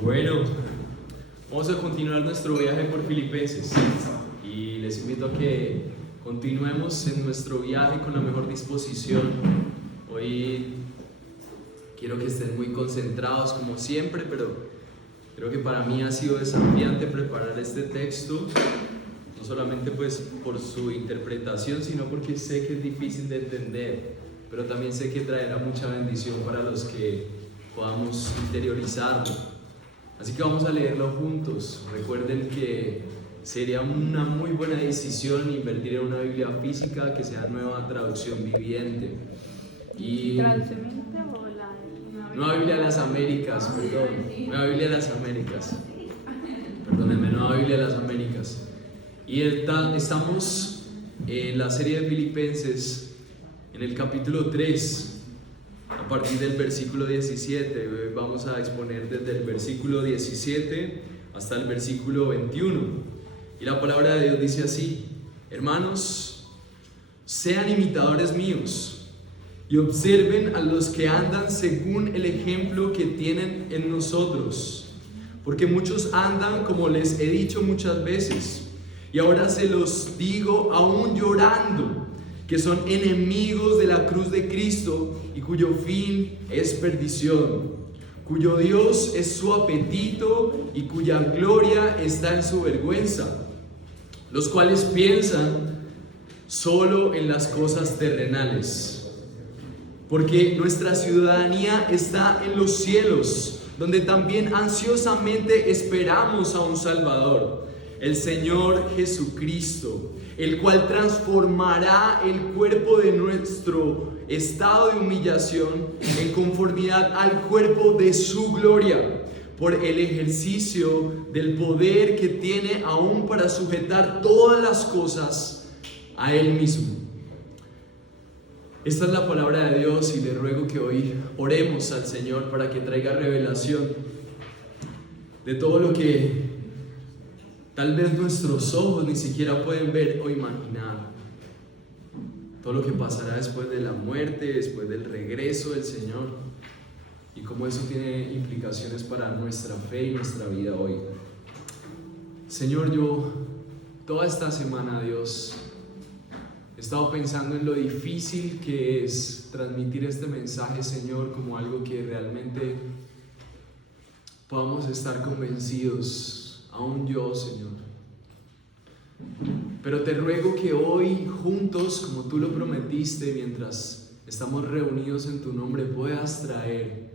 Bueno, vamos a continuar nuestro viaje por Filipenses y les invito a que continuemos en nuestro viaje con la mejor disposición. Hoy quiero que estén muy concentrados como siempre, pero creo que para mí ha sido desafiante preparar este texto, no solamente pues por su interpretación, sino porque sé que es difícil de entender, pero también sé que traerá mucha bendición para los que podamos interiorizarlo. Así que vamos a leerlo juntos. Recuerden que sería una muy buena decisión invertir en una Biblia física que sea Nueva Traducción Viviente. Y ¿Transemente o la Nueva Biblia de las Américas, perdón. Nueva Biblia de las Américas. Perdónenme, Nueva Biblia de las Américas. Y estamos en la serie de Filipenses, en el capítulo 3. A partir del versículo 17, vamos a exponer desde el versículo 17 hasta el versículo 21. Y la palabra de Dios dice así: hermanos, sean imitadores míos y observen a los que andan según el ejemplo que tienen en nosotros. Porque muchos andan como les he dicho muchas veces, y ahora se los digo aún llorando, que son enemigos de la cruz de Cristo y cuyo fin es perdición, cuyo Dios es su apetito y cuya gloria está en su vergüenza, los cuales piensan solo en las cosas terrenales, porque nuestra ciudadanía está en los cielos, donde también ansiosamente esperamos a un Salvador, el Señor Jesucristo, el cual transformará el cuerpo de nuestro estado de humillación en conformidad al cuerpo de su gloria, por el ejercicio del poder que tiene aún para sujetar todas las cosas a Él mismo. Esta es la palabra de Dios y le ruego que hoy oremos al Señor para que traiga revelación de todo lo que tal vez nuestros ojos ni siquiera pueden ver o imaginar. Todo lo que pasará después de la muerte, después del regreso del Señor, y cómo eso tiene implicaciones para nuestra fe y nuestra vida hoy. Señor, yo toda esta semana, Dios, he estado pensando en lo difícil que es transmitir este mensaje, Señor, como algo que realmente podamos estar convencidos. Aún yo, Señor. Pero te ruego que hoy juntos, como tú lo prometiste, mientras estamos reunidos en tu nombre, puedas traer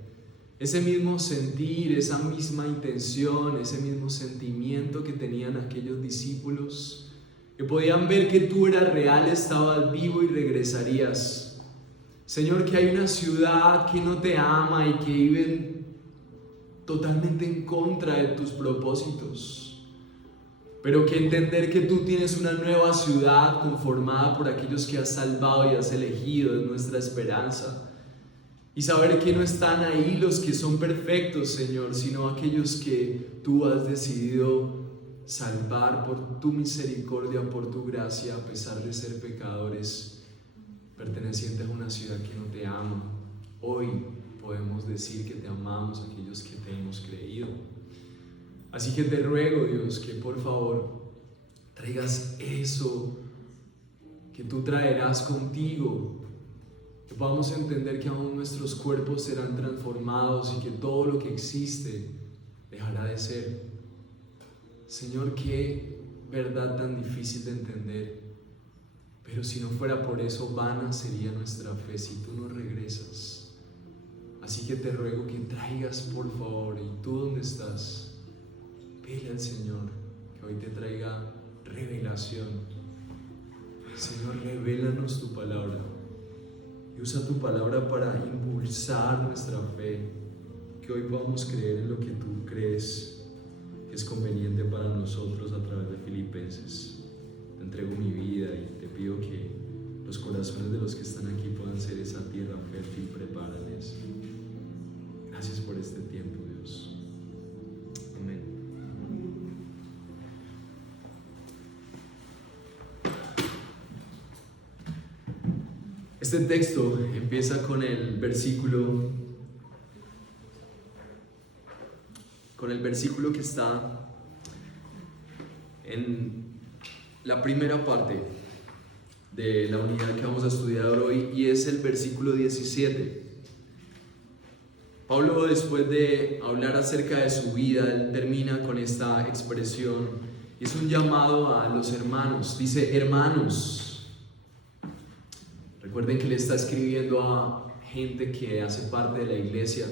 ese mismo sentir, esa misma intención, ese mismo sentimiento que tenían aquellos discípulos, que podían ver que tú eras real, estabas vivo y regresarías. Señor, que hay una ciudad que no te ama y que vive totalmente en contra de tus propósitos, pero que entender que tú tienes una nueva ciudad conformada por aquellos que has salvado y has elegido es nuestra esperanza, y saber que no están ahí los que son perfectos, Señor, sino aquellos que tú has decidido salvar por tu misericordia, por tu gracia, a pesar de ser pecadores pertenecientes a una ciudad que no te ama. Hoy podemos decir que te amamos, aquellos que te hemos creído. Así que te ruego, Dios, que por favor traigas eso que tú traerás contigo, que podamos entender que aún nuestros cuerpos serán transformados y que todo lo que existe dejará de ser. Señor, qué verdad tan difícil de entender, pero si no fuera por eso, vana sería nuestra fe si tú no regresas. Así que te ruego que traigas, por favor, y tú donde estás, pide al Señor que hoy te traiga revelación. Señor, revélanos tu palabra y usa tu palabra para impulsar nuestra fe, que hoy podamos creer en lo que tú crees que es conveniente para nosotros a través de Filipenses. Te entrego mi vida y te pido que los corazones de los que están aquí puedan ser esa tierra fértil. Prepárales. Gracias por este tiempo, Dios. Amén. Este texto empieza con el versículo con el versículo que está en la primera parte de la unidad que vamos a estudiar hoy, y es el versículo 17. Pablo, después de hablar acerca de su vida, él termina con esta expresión. Es un llamado a los hermanos. Dice: hermanos. Recuerden que le está escribiendo a gente que hace parte de la iglesia.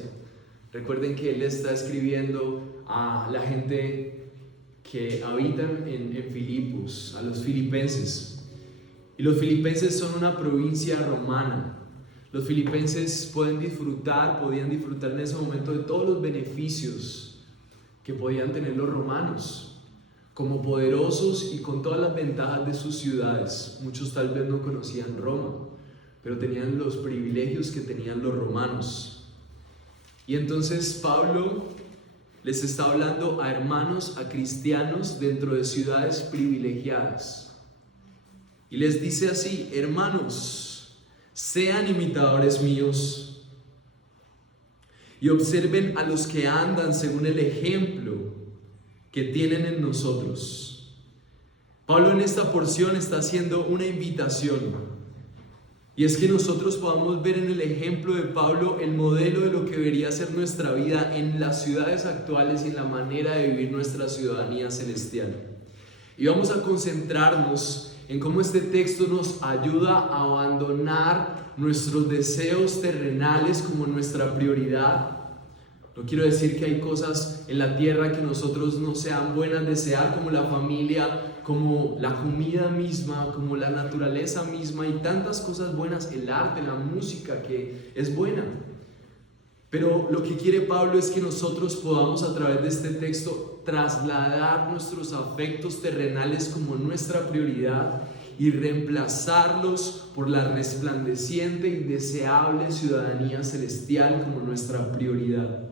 Recuerden que él está escribiendo a la gente que habitan en Filipos, a los filipenses. Y los filipenses son una provincia romana. Los filipenses podían disfrutar en ese momento de todos los beneficios que podían tener los romanos, como poderosos y con todas las ventajas de sus ciudades. Muchos tal vez no conocían Roma, pero tenían los privilegios que tenían los romanos. Y entonces Pablo les está hablando a hermanos, a cristianos dentro de ciudades privilegiadas. Y les dice así: hermanos, sean imitadores míos y observen a los que andan según el ejemplo que tienen en nosotros. Pablo en esta porción está haciendo una invitación, y es que nosotros podamos ver en el ejemplo de Pablo el modelo de lo que debería ser nuestra vida en las ciudades actuales y en la manera de vivir nuestra ciudadanía celestial. Y vamos a concentrarnos en cómo este texto nos ayuda a abandonar nuestros deseos terrenales como nuestra prioridad. No quiero decir que hay cosas en la tierra que nosotros no sean buenas desear, como la familia, como la comida misma, como la naturaleza misma, y tantas cosas buenas, el arte, la música, que es buena. Pero lo que quiere Pablo es que nosotros podamos, a través de este texto, trasladar nuestros afectos terrenales como nuestra prioridad y reemplazarlos por la resplandeciente y deseable ciudadanía celestial como nuestra prioridad.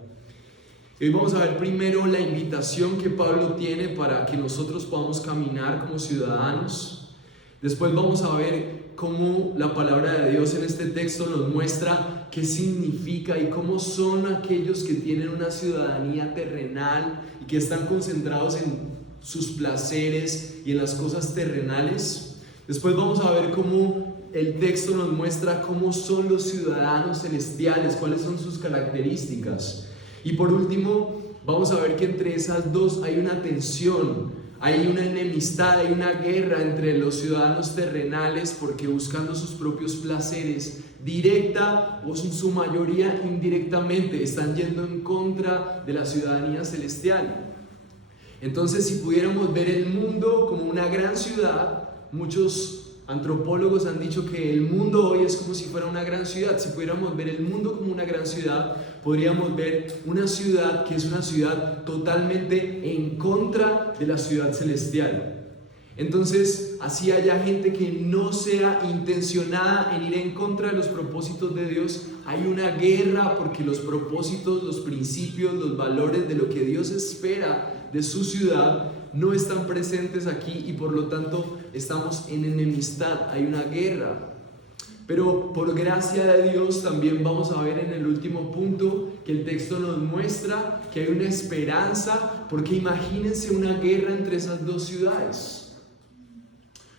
Hoy vamos a ver primero la invitación que Pablo tiene para que nosotros podamos caminar como ciudadanos. Después vamos a ver cómo la palabra de Dios en este texto nos muestra qué significa y cómo son aquellos que tienen una ciudadanía terrenal y que están concentrados en sus placeres y en las cosas terrenales. Después vamos a ver cómo el texto nos muestra cómo son los ciudadanos celestiales, cuáles son sus características. Y por último, vamos a ver que entre esas dos hay una tensión, hay una enemistad, hay una guerra entre los ciudadanos terrenales, porque buscando sus propios placeres, directa o en su mayoría indirectamente, están yendo en contra de la ciudadanía celestial. Entonces, si pudiéramos ver el mundo como una gran ciudad, muchos antropólogos han dicho que el mundo hoy es como si fuera una gran ciudad. Si pudiéramos ver el mundo como una gran ciudad, podríamos ver una ciudad que es una ciudad totalmente en contra de la ciudad celestial. Entonces, así haya gente que no sea intencionada en ir en contra de los propósitos de Dios, hay una guerra porque los propósitos, los principios, los valores de lo que Dios espera de su ciudad no están presentes aquí, y por lo tanto estamos en enemistad, hay una guerra. Pero por gracia de Dios también vamos a ver en el último punto que el texto nos muestra que hay una esperanza, porque imagínense una guerra entre esas dos ciudades.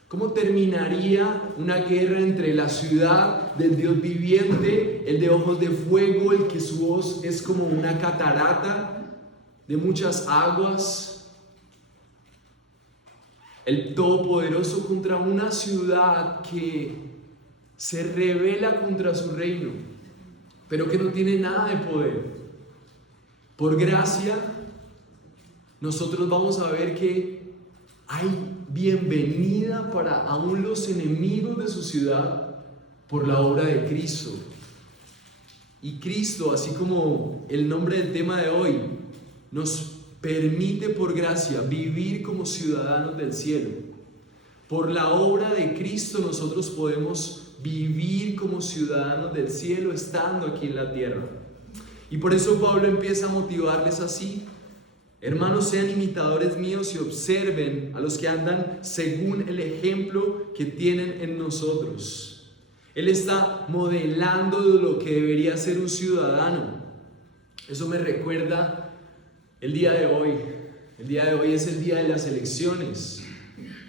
¿Cómo terminaría una guerra entre la ciudad del Dios viviente, el de ojos de fuego, el que su voz es como una catarata de muchas aguas, el Todopoderoso, contra una ciudad que se rebela contra su reino, pero que no tiene nada de poder? Por gracia, nosotros vamos a ver que hay bienvenida para aún los enemigos de su ciudad por la obra de Cristo. Y Cristo, así como el nombre del tema de hoy, nos permite por gracia vivir como ciudadanos del cielo. Por la obra de Cristo nosotros podemos vivir como ciudadanos del cielo estando aquí en la tierra. Y por eso Pablo empieza a motivarles así: hermanos, sean imitadores míos y observen a los que andan según el ejemplo que tienen en nosotros. Él está modelando lo que debería ser un ciudadano. Eso me recuerda El día de hoy es el día de las elecciones.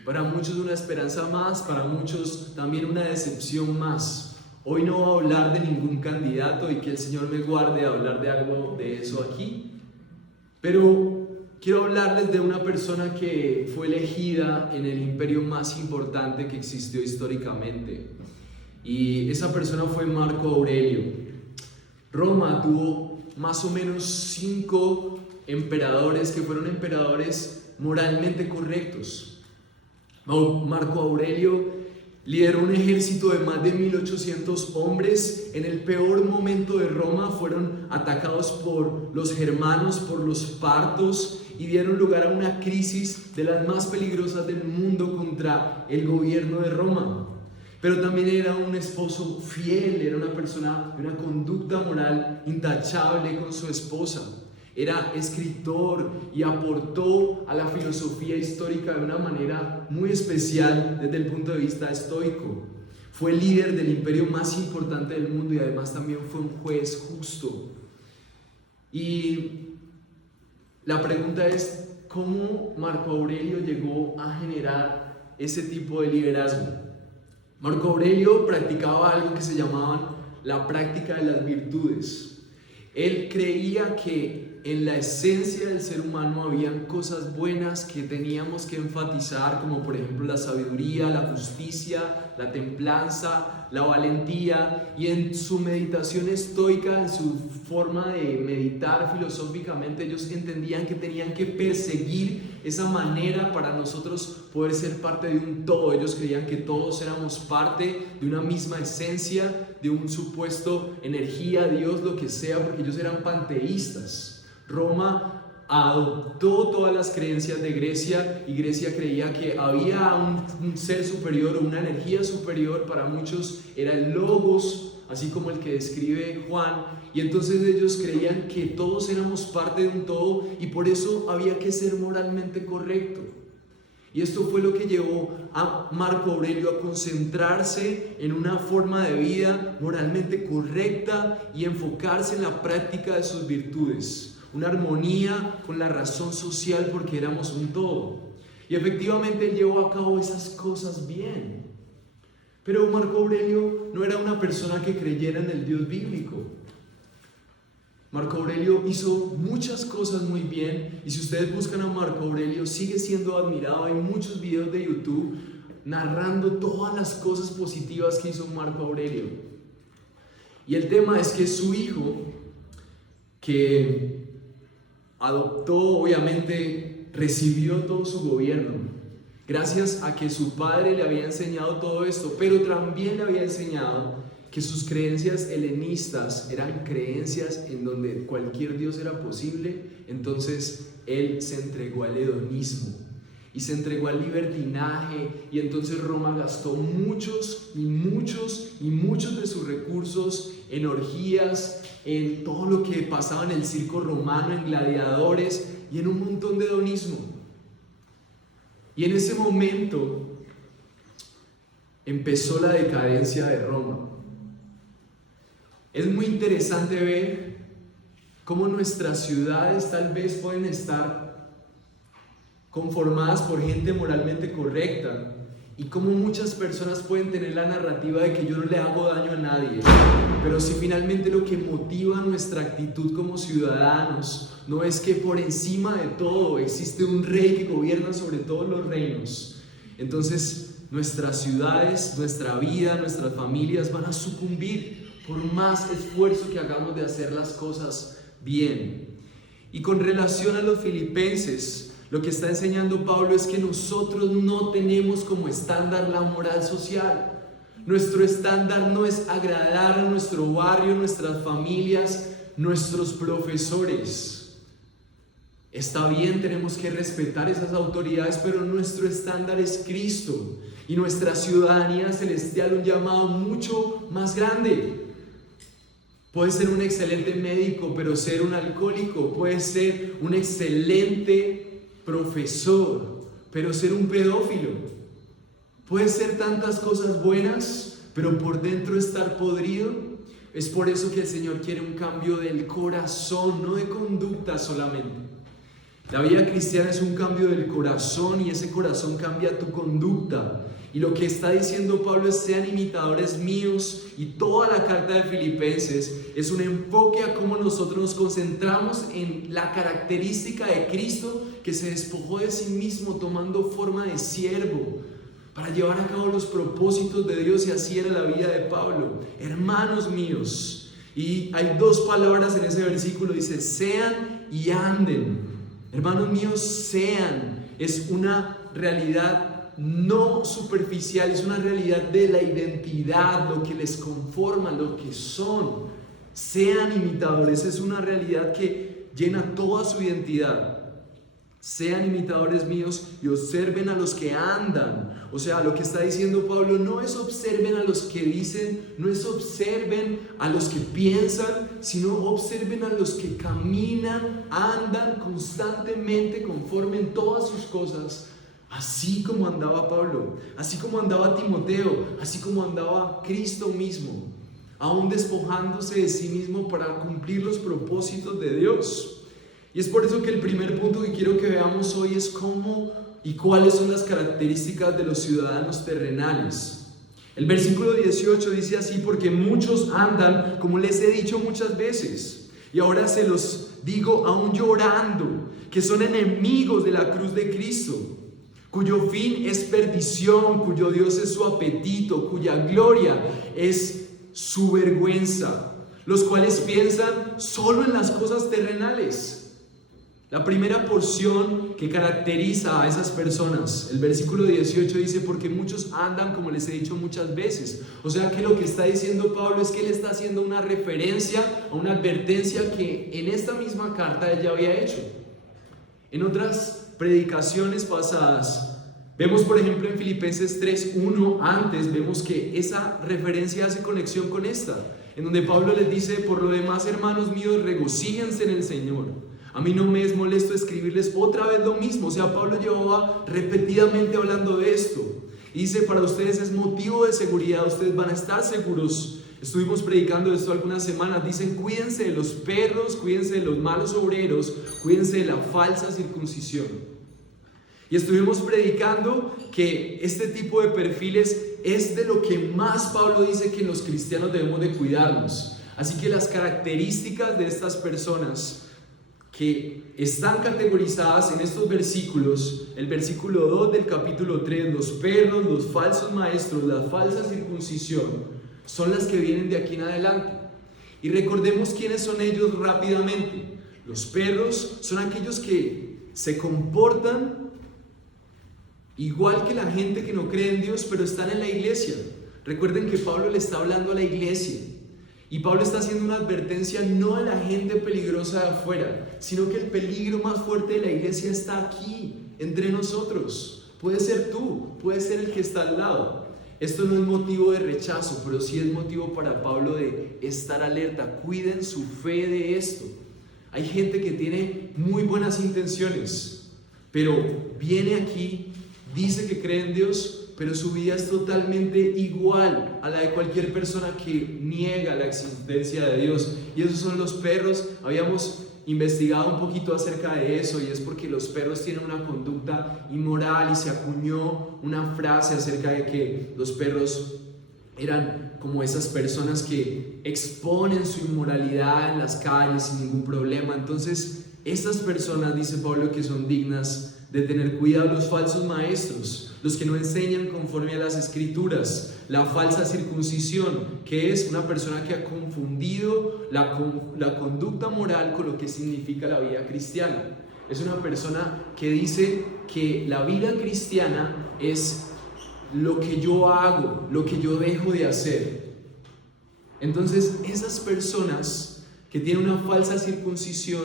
Para muchos una esperanza más, para muchos también una decepción más. Hoy no voy a hablar de ningún candidato y que el Señor me guarde a hablar de algo de eso aquí. Pero quiero hablarles de una persona que fue elegida en el imperio más importante que existió históricamente. Y esa persona fue Marco Aurelio. Roma tuvo más o menos 5 emperadores que fueron emperadores moralmente correctos. Marco Aurelio lideró un ejército de más de 1800 hombres. En el peor momento de Roma fueron atacados por los germanos, por los partos, y dieron lugar a una crisis de las más peligrosas del mundo contra el gobierno de Roma. Pero también era un esposo fiel, era una persona de una conducta moral intachable con su esposa. Era escritor y aportó a la filosofía histórica de una manera muy especial desde el punto de vista estoico. Fue líder del imperio más importante del mundo y además también fue un juez justo. Y la pregunta es, ¿cómo Marco Aurelio llegó a generar ese tipo de liderazgo? Marco Aurelio practicaba algo que se llamaban la práctica de las virtudes. Él creía que en la esencia del ser humano habían cosas buenas que teníamos que enfatizar, como por ejemplo la sabiduría, la justicia, la templanza, la valentía, y en su meditación estoica, en su forma de meditar filosóficamente, ellos entendían que tenían que perseguir esa manera para nosotros poder ser parte de un todo. Ellos creían que todos éramos parte de una misma esencia, de un supuesto energía, Dios, lo que sea, porque ellos eran panteístas. Roma adoptó todas las creencias de Grecia y Grecia creía que había un ser superior o una energía superior. Para muchos era el Logos, así como el que describe Juan, y entonces ellos creían que todos éramos parte de un todo y por eso había que ser moralmente correcto. Y esto fue lo que llevó a Marco Aurelio a concentrarse en una forma de vida moralmente correcta y enfocarse en la práctica de sus virtudes, una armonía con la razón social porque éramos un todo. Y efectivamente él llevó a cabo esas cosas bien. Pero Marco Aurelio no era una persona que creyera en el Dios bíblico. Marco Aurelio hizo muchas cosas muy bien, y si ustedes buscan a Marco Aurelio sigue siendo admirado. Hay muchos videos de YouTube narrando todas las cosas positivas que hizo Marco Aurelio. Y el tema es que su hijo, que adoptó, obviamente recibió todo su gobierno gracias a que su padre le había enseñado todo esto, pero también le había enseñado que sus creencias helenistas eran creencias en donde cualquier dios era posible. Entonces él se entregó al hedonismo y se entregó al libertinaje, y entonces Roma gastó muchos de sus recursos en orgías, en todo lo que pasaba en el circo romano, en gladiadores y en un montón de hedonismo. Y en ese momento empezó la decadencia de Roma. Es muy interesante ver cómo nuestras ciudades tal vez pueden estar conformadas por gente moralmente correcta, y cómo muchas personas pueden tener la narrativa de que yo no le hago daño a nadie, pero si finalmente lo que motiva nuestra actitud como ciudadanos no es que por encima de todo existe un rey que gobierna sobre todos los reinos, entonces nuestras ciudades, nuestra vida, nuestras familias van a sucumbir por más esfuerzo que hagamos de hacer las cosas bien. Y con relación a los filipenses, lo que está enseñando Pablo es que nosotros no tenemos como estándar la moral social. Nuestro estándar no es agradar a nuestro barrio, nuestras familias, nuestros profesores. Está bien, tenemos que respetar esas autoridades, pero nuestro estándar es Cristo y nuestra ciudadanía celestial, un llamado mucho más grande. Puede ser un excelente médico, pero ser un alcohólico. Puede ser un excelente profesor, pero ser un pedófilo. Puede ser tantas cosas buenas, pero por dentro estar podrido. Es por eso que el Señor quiere un cambio del corazón, no de conducta solamente. La vida cristiana es un cambio del corazón y ese corazón cambia tu conducta. Y lo que está diciendo Pablo es: sean imitadores míos, y toda la carta de Filipenses es un enfoque a cómo nosotros nos concentramos en la característica de Cristo, que se despojó de sí mismo tomando forma de siervo para llevar a cabo los propósitos de Dios, y así era la vida de Pablo. Hermanos míos, y hay dos palabras en ese versículo, dice sean y anden. Hermanos míos, sean es una realidad no superficial, es una realidad de la identidad, lo que les conforma, lo que son. Sean imitadores, es una realidad que llena toda su identidad. Sean imitadores míos y observen a los que andan. O sea, lo que está diciendo Pablo no es observen a los que dicen, no es observen a los que piensan, sino observen a los que caminan, andan constantemente conforme en todas sus cosas, así como andaba Pablo, así como andaba Timoteo, así como andaba Cristo mismo, aún despojándose de sí mismo para cumplir los propósitos de Dios. Y es por eso que el primer punto que quiero que veamos hoy es cómo y cuáles son las características de los ciudadanos terrenales. El versículo 18 dice así: porque muchos andan, como les he dicho muchas veces, y ahora se los digo aún llorando, que son enemigos de la cruz de Cristo, cuyo fin es perdición, cuyo Dios es su apetito, cuya gloria es su vergüenza, los cuales piensan solo en las cosas terrenales. La primera porción que caracteriza a esas personas, el versículo 18 dice: porque muchos andan, como les he dicho muchas veces. O sea que lo que está diciendo Pablo es que él está haciendo una referencia a una advertencia que en esta misma carta él ya había hecho. En otras predicaciones pasadas vemos, por ejemplo, en Filipenses 3:1 antes, vemos que esa referencia hace conexión con esta, en donde Pablo les dice: por lo demás, hermanos míos, regocíjense en el Señor. A mí no me es molesto escribirles otra vez lo mismo. O sea, Pablo llevaba repetidamente hablando de esto. Y dice: para ustedes es motivo de seguridad, ustedes van a estar seguros. Estuvimos predicando esto algunas semanas. Dicen: cuídense de los perros, cuídense de los malos obreros, cuídense de la falsa circuncisión. Y estuvimos predicando que este tipo de perfiles es de lo que más Pablo dice que los cristianos debemos de cuidarnos. Así que las características de estas personas que están categorizadas en estos versículos, el versículo 2 del capítulo 3, los perros, los falsos maestros, la falsa circuncisión, son las que vienen de aquí en adelante. Y recordemos quiénes son ellos rápidamente. Los perros son aquellos que se comportan igual que la gente que no cree en Dios, pero están en la iglesia. Recuerden que Pablo le está hablando a la iglesia. Y Pablo está haciendo una advertencia no a la gente peligrosa de afuera, sino que el peligro más fuerte de la iglesia está aquí, entre nosotros. Puede ser tú, puede ser el que está al lado. Esto no es motivo de rechazo, pero sí es motivo para Pablo de estar alerta. Cuiden su fe de esto. Hay gente que tiene muy buenas intenciones, pero viene aquí, dice que cree en Dios, pero su vida es totalmente igual a la de cualquier persona que niega la existencia de Dios. Y esos son los perros. Habíamos investigado un poquito acerca de eso, y es porque los perros tienen una conducta inmoral, y se acuñó una frase acerca de que los perros eran como esas personas que exponen su inmoralidad en las calles sin ningún problema. Entonces, estas personas, dice Pablo, que son dignas de tener cuidado. Los falsos maestros, los que no enseñan conforme a las escrituras, la falsa circuncisión, que es una persona que ha confundido la conducta moral con lo que significa la vida cristiana. Es una persona que dice que la vida cristiana es lo que yo hago, lo que yo dejo de hacer. Entonces, esas personas que tienen una falsa circuncisión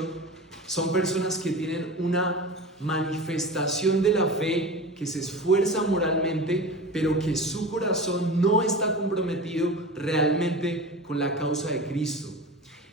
son personas que tienen una manifestación de la fe, que se esfuerza moralmente, pero que su corazón no está comprometido realmente con la causa de Cristo.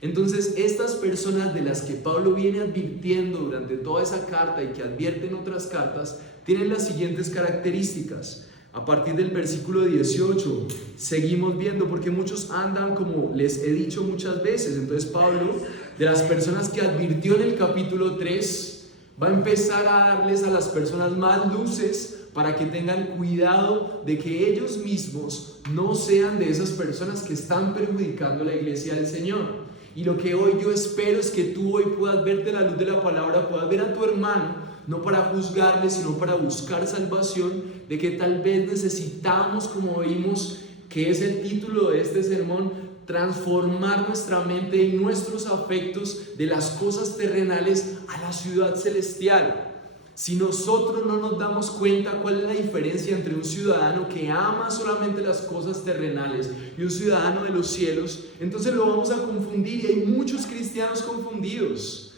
Entonces, estas personas de las que Pablo viene advirtiendo durante toda esa carta y que advierten otras cartas, tienen las siguientes características. A partir del versículo 18 seguimos viendo: porque muchos andan, como les he dicho muchas veces. Entonces Pablo, de las personas que advirtió en el capítulo 3, Va a empezar a darles a las personas más luces para que tengan cuidado de que ellos mismos no sean de esas personas que están perjudicando a la iglesia del Señor. Y lo que hoy yo espero es que tú hoy puedas verte la luz de la palabra, puedas ver a tu hermano, no para juzgarle, sino para buscar salvación, de que tal vez necesitamos, como vimos, que es el título de este sermón, transformar nuestra mente y nuestros afectos de las cosas terrenales a la ciudad celestial. Si nosotros no nos damos cuenta cuál es la diferencia entre un ciudadano que ama solamente las cosas terrenales y un ciudadano de los cielos, entonces lo vamos a confundir, y hay muchos cristianos confundidos.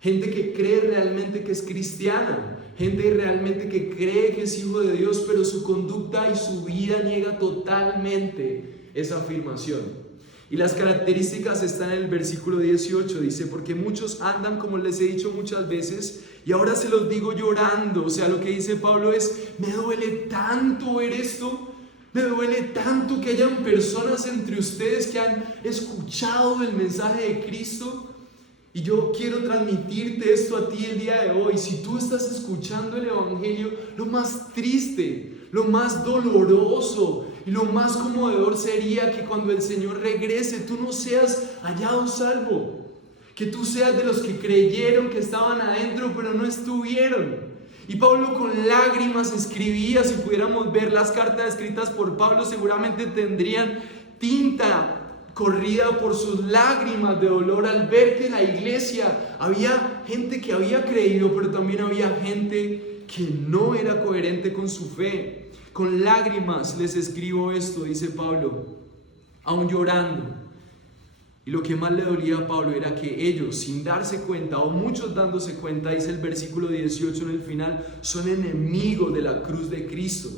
Gente que cree realmente que es cristiana, gente realmente que cree que es hijo de Dios, pero su conducta y su vida niega totalmente esa afirmación. Y las características están en el versículo 18, dice: porque muchos andan, como les he dicho muchas veces, y ahora se los digo llorando. O sea, lo que dice Pablo es: me duele tanto ver esto, me duele tanto que hayan personas entre ustedes que han escuchado el mensaje de Cristo. Y yo quiero transmitirte esto a ti el día de hoy. Si tú estás escuchando el Evangelio, lo más triste, lo más doloroso y lo más conmovedor sería que cuando el Señor regrese, tú no seas hallado salvo. Que tú seas de los que creyeron que estaban adentro, pero no estuvieron. Y Pablo con lágrimas escribía. Si pudiéramos ver las cartas escritas por Pablo, seguramente tendrían tinta corrida por sus lágrimas de dolor al ver que en la iglesia había gente que había creído, pero también había gente que no era coherente con su fe. Con lágrimas les escribo esto, dice Pablo, aún llorando. Y lo que más le dolía a Pablo era que ellos, sin darse cuenta, o muchos dándose cuenta, dice el versículo 18 en el final, son enemigos de la cruz de Cristo.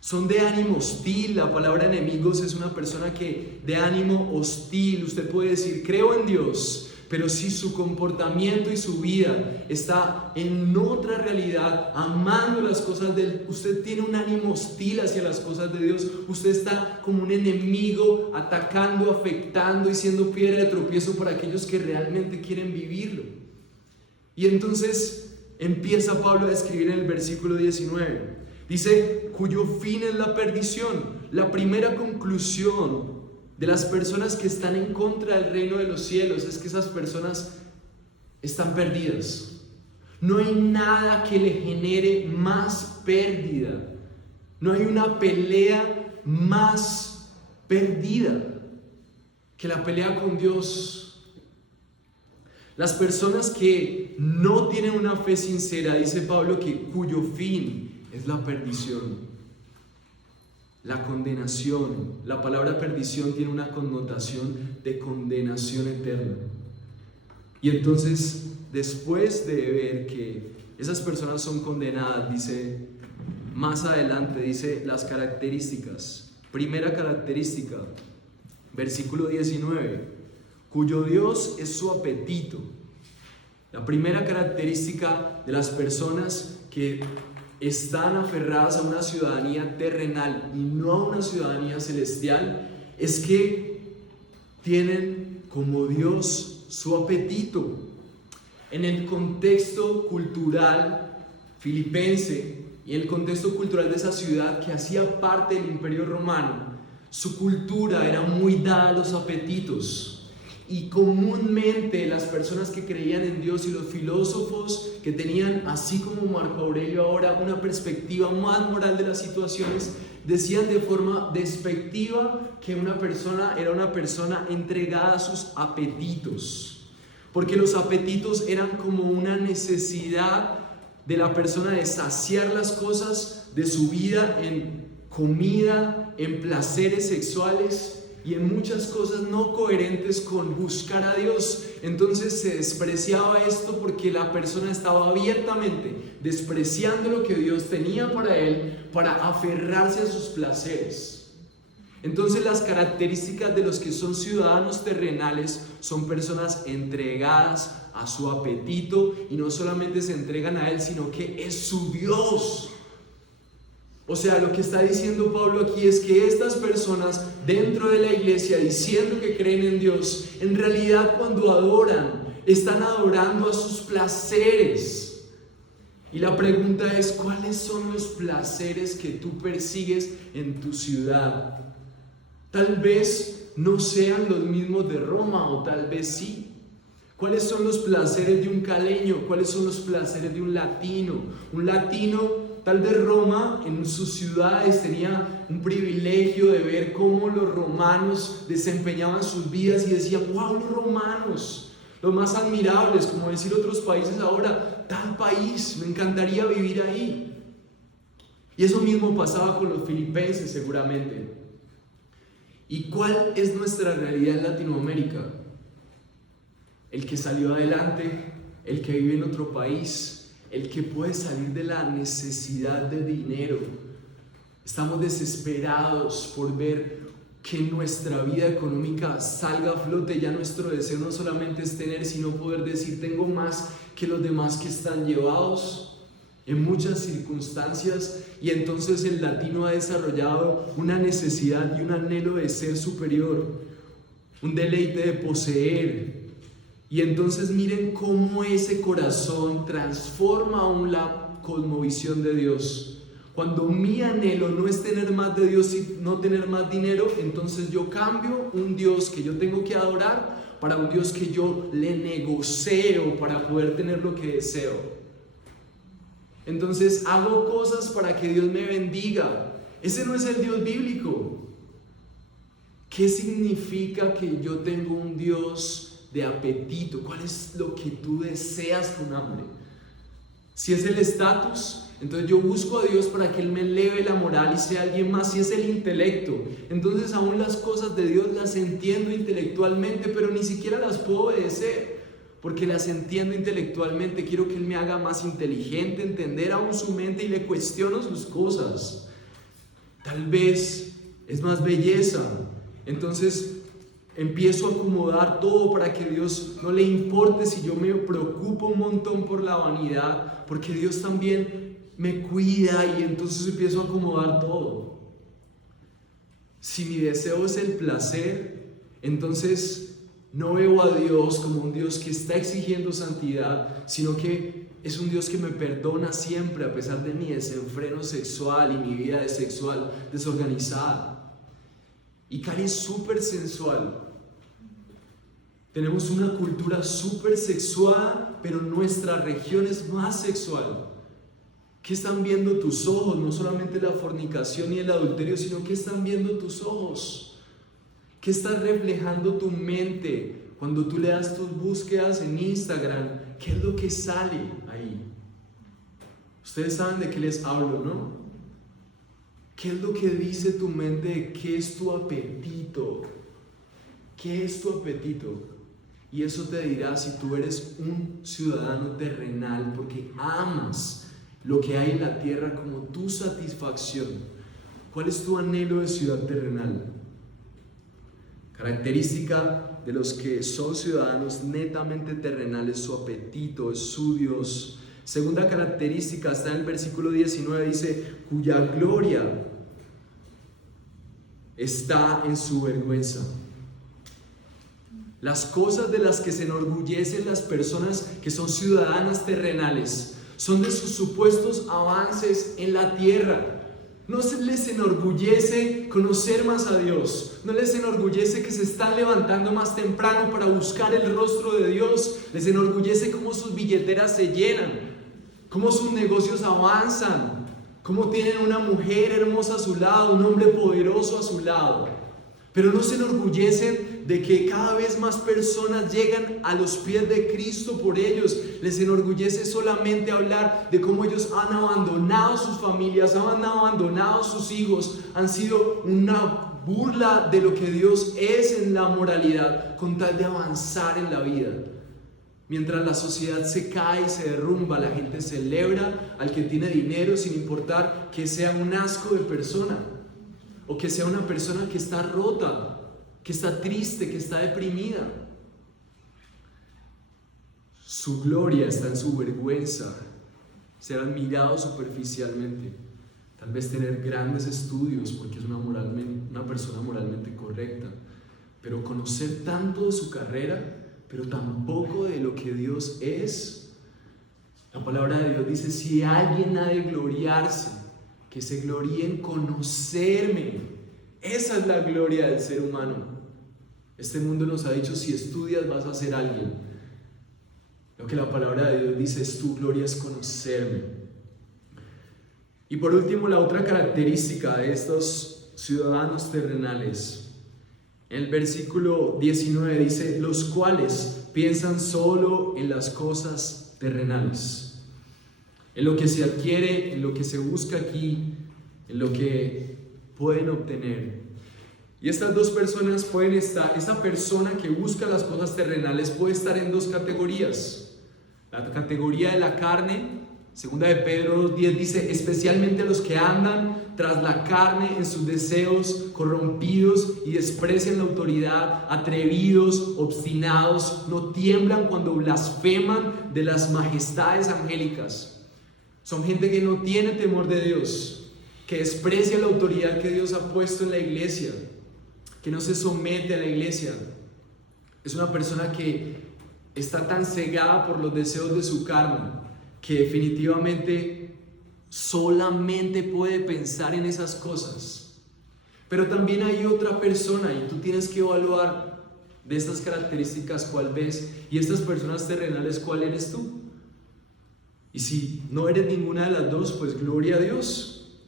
Son de ánimo hostil. La palabra enemigos es una persona que de ánimo hostil. Usted puede decir: creo en Dios, pero si su comportamiento y su vida está en otra realidad, amando las cosas de Él, usted tiene un ánimo hostil hacia las cosas de Dios. Usted está como un enemigo, atacando, afectando y siendo piedra de tropiezo para aquellos que realmente quieren vivirlo. Y entonces empieza Pablo a escribir en el versículo 19. Dice: cuyo fin es la perdición. La primera conclusión de las personas que están en contra del reino de los cielos es que esas personas están perdidas. No hay nada que le genere más pérdida. No hay una pelea más perdida que la pelea con Dios. Las personas que no tienen una fe sincera, dice Pablo, que cuyo fin es la perdición, la condenación. La palabra perdición tiene una connotación de condenación eterna. Y entonces, después de ver que esas personas son condenadas, dice más adelante, dice las características. Primera característica, versículo 19: cuyo Dios es su apetito. La primera característica de las personas que están aferradas a una ciudadanía terrenal y no a una ciudadanía celestial es que tienen como Dios su apetito. En el contexto cultural filipense y en el contexto cultural de esa ciudad que hacía parte del Imperio Romano, su cultura era muy dada a los apetitos. Y comúnmente las personas que creían en Dios y los filósofos que tenían, así como Marco Aurelio ahora, una perspectiva más moral de las situaciones, decían de forma despectiva que una persona era una persona entregada a sus apetitos, porque los apetitos eran como una necesidad de la persona de saciar las cosas de su vida en comida, en placeres sexuales y en muchas cosas no coherentes con buscar a Dios. Entonces se despreciaba esto porque la persona estaba abiertamente despreciando lo que Dios tenía para él para aferrarse a sus placeres. Entonces las características de los que son ciudadanos terrenales son personas entregadas a su apetito, y no solamente se entregan a él, sino que es su Dios. O sea, lo que está diciendo Pablo aquí es que estas personas dentro de la iglesia, diciendo que creen en Dios, en realidad cuando adoran, están adorando a sus placeres. Y la pregunta es, ¿cuáles son los placeres que tú persigues en tu ciudad? Tal vez no sean los mismos de Roma, o tal vez sí. ¿Cuáles son los placeres de un caleño? ¿Cuáles son los placeres de un latino? Un latino, tal vez Roma, en sus ciudades tenía un privilegio de ver cómo los romanos desempeñaban sus vidas y decían, wow, los romanos, los más admirables, como decir otros países ahora, tal país, me encantaría vivir ahí. Y eso mismo pasaba con los filipenses seguramente. ¿Y cuál es nuestra realidad en Latinoamérica? El que salió adelante, el que vive en otro país, el que puede salir de la necesidad de dinero. Estamos desesperados por ver que nuestra vida económica salga a flote. Ya nuestro deseo no solamente es tener, sino poder decir, tengo más que los demás que están llevados en muchas circunstancias. Y entonces el latino ha desarrollado una necesidad y un anhelo de ser superior, un deleite de poseer. Y entonces miren cómo ese corazón transforma aún la cosmovisión de Dios. Cuando mi anhelo no es tener más de Dios y no tener más dinero, entonces yo cambio un Dios que yo tengo que adorar para un Dios que yo le negocio para poder tener lo que deseo. Entonces hago cosas para que Dios me bendiga. Ese no es el Dios bíblico. ¿Qué significa que yo tengo un Dios de apetito? ¿Cuál es lo que tú deseas con hambre? Si es el estatus, entonces yo busco a Dios para que Él me eleve la moral y sea alguien más. Si es el intelecto, entonces aún las cosas de Dios las entiendo intelectualmente, pero ni siquiera las puedo obedecer, porque las entiendo intelectualmente. Quiero que Él me haga más inteligente, entender aún su mente, y le cuestiono sus cosas. Tal vez es más belleza, entonces empiezo a acomodar todo para que Dios no le importe si yo me preocupo un montón por la vanidad, porque Dios también me cuida, y entonces empiezo a acomodar todo. Si mi deseo es el placer, entonces no veo a Dios como un Dios que está exigiendo santidad, sino que es un Dios que me perdona siempre a pesar de mi desenfreno sexual y mi vida sexual desorganizada. Y Cali es súper sensual. Tenemos una cultura súper sexual, pero nuestra región es más sexual. ¿Qué están viendo tus ojos? No solamente la fornicación y el adulterio, sino ¿qué están viendo tus ojos? ¿Qué está reflejando tu mente cuando tú le das tus búsquedas en Instagram? ¿Qué es lo que sale ahí? Ustedes saben de qué les hablo, ¿no? ¿Qué es lo que dice tu mente? ¿Qué es tu apetito? ¿Qué es tu apetito? Y eso te dirá si tú eres un ciudadano terrenal, porque amas lo que hay en la tierra como tu satisfacción. ¿Cuál es tu anhelo de ciudad terrenal? Característica de los que son ciudadanos netamente terrenales, su apetito es su Dios. Segunda característica está en el versículo 19, dice, cuya gloria está en su vergüenza. Las cosas de las que se enorgullecen las personas que son ciudadanas terrenales son de sus supuestos avances en la tierra. No se les enorgullece conocer más a Dios, no les enorgullece que se están levantando más temprano para buscar el rostro de Dios, les enorgullece cómo sus billeteras se llenan, cómo sus negocios avanzan, cómo tienen una mujer hermosa a su lado, un hombre poderoso a su lado. Pero no se enorgullecen de que cada vez más personas llegan a los pies de Cristo por ellos. Les enorgullece solamente hablar de cómo ellos han abandonado sus familias, han abandonado sus hijos, han sido una burla de lo que Dios es en la moralidad, con tal de avanzar en la vida. Mientras la sociedad se cae y se derrumba, la gente celebra al que tiene dinero sin importar que sea un asco de persona, o que sea una persona que está rota, que está triste, que está deprimida. Su gloria está en su vergüenza, ser admirado superficialmente, tal vez tener grandes estudios porque es una persona moralmente correcta, pero conocer tanto de su carrera, pero tampoco de lo que Dios es. La palabra de Dios dice, si alguien ha de gloriarse, que se gloríe en conocerme. Esa es la gloria del ser humano. Este mundo nos ha dicho, si estudias vas a ser alguien. Lo que la palabra de Dios dice es, tu gloria es conocerme. Y por último, la otra característica de estos ciudadanos terrenales. El versículo 19 dice, los cuales piensan solo en las cosas terrenales, en lo que se adquiere, en lo que se busca aquí, en lo que pueden obtener. Y estas dos personas pueden estar, esa persona que busca las cosas terrenales puede estar en dos categorías. La categoría de la carne, segunda de Pedro 2:10 dice, especialmente los que andan tras la carne en sus deseos corrompidos y desprecian la autoridad, atrevidos, obstinados, no tiemblan cuando blasfeman de las majestades angélicas. Son gente que no tiene temor de Dios, que desprecia la autoridad que Dios ha puesto en la iglesia, que no se somete a la iglesia. Es una persona que está tan cegada por los deseos de su carne que definitivamente solamente puede pensar en esas cosas. Pero también hay otra persona y tú tienes que evaluar de estas características cuál ves, y estas personas terrenales cuál eres tú. Y si no eres ninguna de las dos, pues gloria a Dios.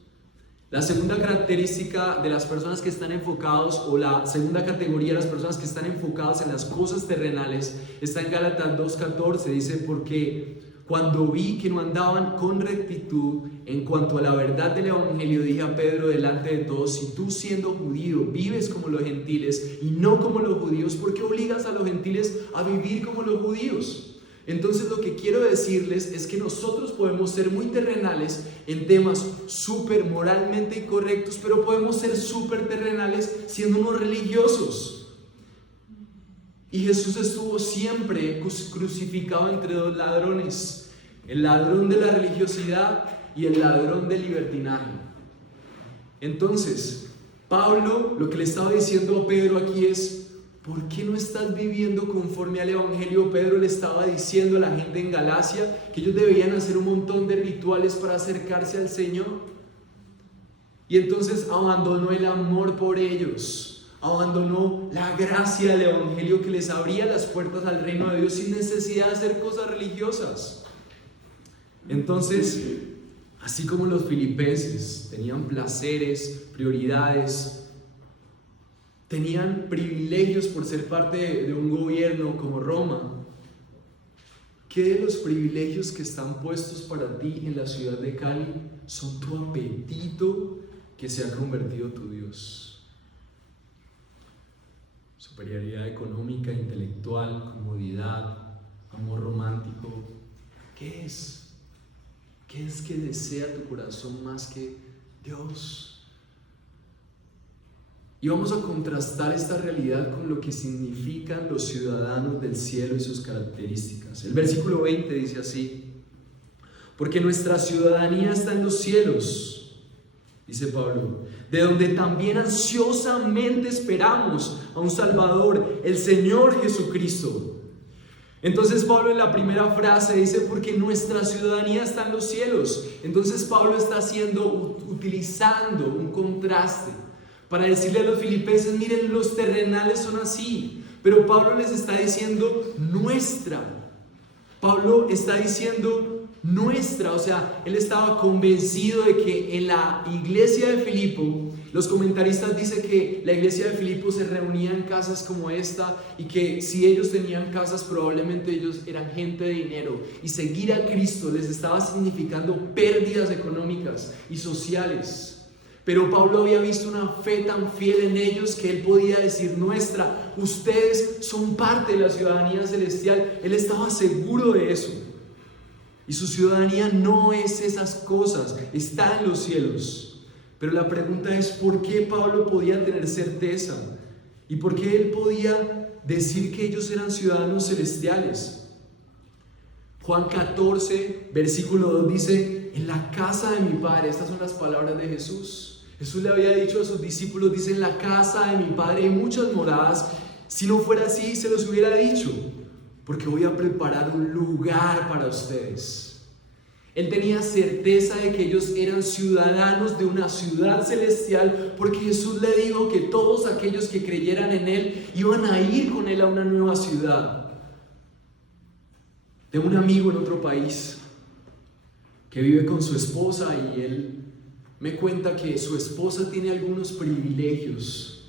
La segunda característica de las personas que están enfocados, o la segunda categoría de las personas que están enfocadas en las cosas terrenales, está en Gálatas 2:14. Dice, porque cuando vi que no andaban con rectitud en cuanto a la verdad del evangelio, dije a Pedro delante de todos, si tú siendo judío vives como los gentiles y no como los judíos, ¿por qué obligas a los gentiles a vivir como los judíos? Entonces lo que quiero decirles es que nosotros podemos ser muy terrenales en temas súper moralmente incorrectos, pero podemos ser súper terrenales siendo unos religiosos. Y Jesús estuvo siempre crucificado entre dos ladrones, el ladrón de la religiosidad y el ladrón del libertinaje. Entonces, Pablo lo que le estaba diciendo a Pedro aquí es, ¿por qué no estás viviendo conforme al evangelio? Pedro le estaba diciendo a la gente en Galacia que ellos debían hacer un montón de rituales para acercarse al Señor. Y entonces abandonó el amor por ellos, abandonó la gracia del evangelio que les abría las puertas al reino de Dios sin necesidad de hacer cosas religiosas. Entonces, así como los filipenses tenían placeres, prioridades, tenían privilegios por ser parte de un gobierno como Roma, ¿qué de los privilegios que están puestos para ti en la ciudad de Cali son tu apetito que se ha convertido tu Dios? Superioridad económica, intelectual, comodidad, amor romántico. ¿Qué es? ¿Qué es que desea tu corazón más que Dios? Y vamos a contrastar esta realidad con lo que significan los ciudadanos del cielo y sus características. El versículo 20 dice así, porque nuestra ciudadanía está en los cielos, dice Pablo, de donde también ansiosamente esperamos a un Salvador, el Señor Jesucristo. Entonces Pablo en la primera frase dice, porque nuestra ciudadanía está en los cielos. Entonces Pablo está utilizando un contraste para decirle a los filipenses, miren, los terrenales son así, pero Pablo les está diciendo nuestra. Pablo está diciendo nuestra, o sea, él estaba convencido de que en la iglesia de Filipo, los comentaristas dicen que la iglesia de Filipo se reunía en casas como esta y que si ellos tenían casas, probablemente ellos eran gente de dinero, y seguir a Cristo les estaba significando pérdidas económicas y sociales. Pero Pablo había visto una fe tan fiel en ellos que él podía decir nuestra, ustedes son parte de la ciudadanía celestial. Él estaba seguro de eso. Y su ciudadanía no es esas cosas, está en los cielos. Pero la pregunta es, ¿por qué Pablo podía tener certeza? ¿Y por qué él podía decir que ellos eran ciudadanos celestiales? Juan 14, versículo 2 dice, en la casa de mi Padre, estas son las palabras de Jesús. Jesús le había dicho a sus discípulos, dice, en la casa de mi Padre hay muchas moradas. Si no fuera así, se los hubiera dicho, porque voy a preparar un lugar para ustedes. Él tenía certeza de que ellos eran ciudadanos de una ciudad celestial, porque Jesús le dijo que todos aquellos que creyeran en Él iban a ir con Él a una nueva ciudad. Tengo un amigo en otro país que vive con su esposa y él me cuenta que su esposa tiene algunos privilegios